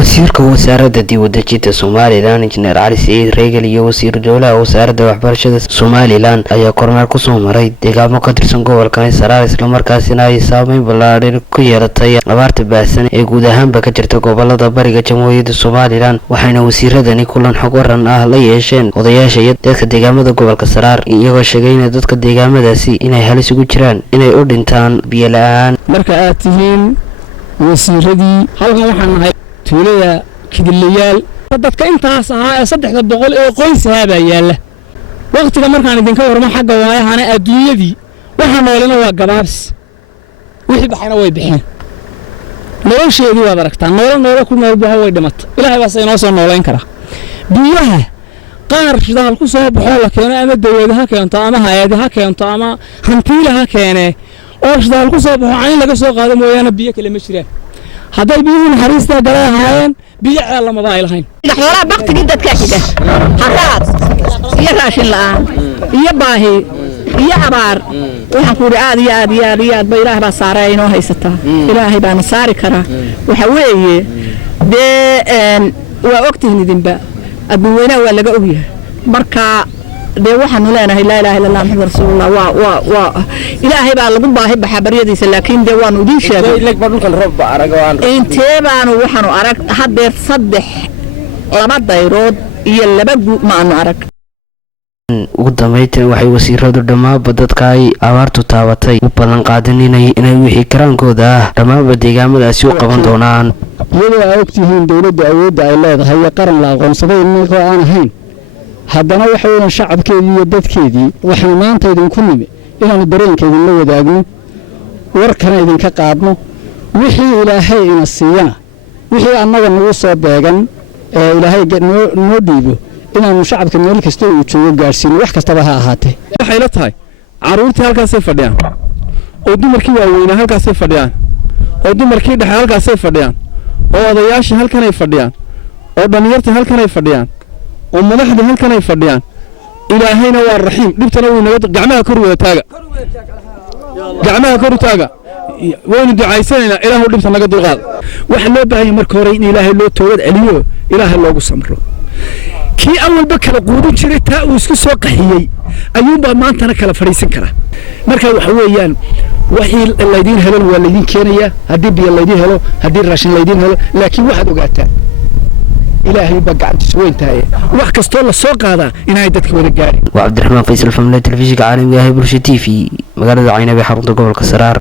wasiirka wasaaradda dib-u-dejinta Somaliland Injineer Cali Saciid Reegal iyo wasiir dowlaha wasaaradda waxbarashada Somaliland ayaa kormeer ku soo maray deegaamo ka tirsan gobolka Saraar isla markaasina ay saameyn ballaaran ku yeelatay abaarta baahsan ee guud ahaanba ka jirta gobolada bariga Jamhuuriyadda Somaliland waxayna wasiiradani kulan xog waran ah la yeesheen odayaasha iyo dadka deegaamada gobolka Saraar iyagoo sheegay in dadka deegaamadaasi inay halis ugu jiraan inay u dhintaan biyo la'aan marka aad tihiin wasiiradii halkan waxaan nahay tuulada Kidliyaal dadka intaas ahaa 300 ee qoys ahaaba yaala waqtiga markaan idinka warmo xagga waayahana adduunyadii waxa noolina waa gabaabs wixii baxayna way bixin nolosheedii waad aragtaa nolol ku nool baa way dhimatay ilaahay baa say noo soo noolayn kara biyaha qaar shidaal ku soo baxo la keeno ama dawladaha keento ama hay'adaha keento ama hantiilaha keene oo shidaal ku soo baxo aan laga soo qaado mooyaane biyo kale ma jiraan haday biyuhu xariista galaayeen biyo caalama baa ilahayn xoolaha baqtiga dadka xiga hadaad iyo raashin la'aan iyo baahi iyo abaar waxaan ku aad ba ilaahay baa saaray inoo haysata ilaahay baa nasaari kara waxa weeye waa ogtihiin idinba abuweena waa laga ogyahay marka waxaan leenahay la ilaaha illallah muhammad rasuulullah waa ilaahay baa lagu baahi baxa baryadiisa laakiin waan u diin sheegay intee baanu waxaanu arag hadeer 2 dayrood iyo 2 maanu arag ugu dambeyntii waxay wasiiradu dhammaanba dadka ay abaartu taabatay u ballan qaadeen inay wixii karaankooda ah dhammaanba deegaamadaasi u qaban doonaan iyadoo ay ogtihiin dawladda awoodda ay leedahay iyo qaran la aqoonsaday inagoo aan ahayn haddana waxa weeyaan shacabkeedii iyo dadkeedii waxaan maanta idinku nimi inaanu dareenkeedin la wadaagno warkana idinka qaadno wixii ilaahay ina siiyana wixii annaga nagu soo beegan ee ilaahay noo dhiibo inaanu shacabka meel kasta uu joogo gaarsiino wax kastaba ha ahaatee waxay la tahay caruurtii halkaasay fadhiyaan oo dumarkii waaweynaa halkaasay fadhiyaan oo dumarkii dhexe halkaasay fadhiyaan oo odayaashii halkanay fadhiyaan oo dhalinyartii halkanay fadhiyaan oo madaxdii halkanay fadhiyaan ilaahayna waa raxiim dhibtana wuu naga gacmaha kor wada taaga gacmaha kor taaga waynu ducaysanayna ilaahu dhibta naga dulqaad waxa loo baahan marka hore in ilaahay loo toobad celiyo ilaahay loogu samro kii awalba kala quudin jiray taa uu isku soo qaxiyay ayuunba maantana kala fariisan kara marka waxa weeyaan wixii laydin helo waa laydin keenaya haddii biyo laydin helo haddii raashin laydin helo laakiin waxaad ogaataa ilaahay ba gacantiisa weyn tahay wax kastoo la soo qaadaa inay dadka wada gaareen waa Cabdiraxmaan Faysal Family Television caalamiga ah ee Bulsho TV magaalada Caynaba xarunta gobolka Saraar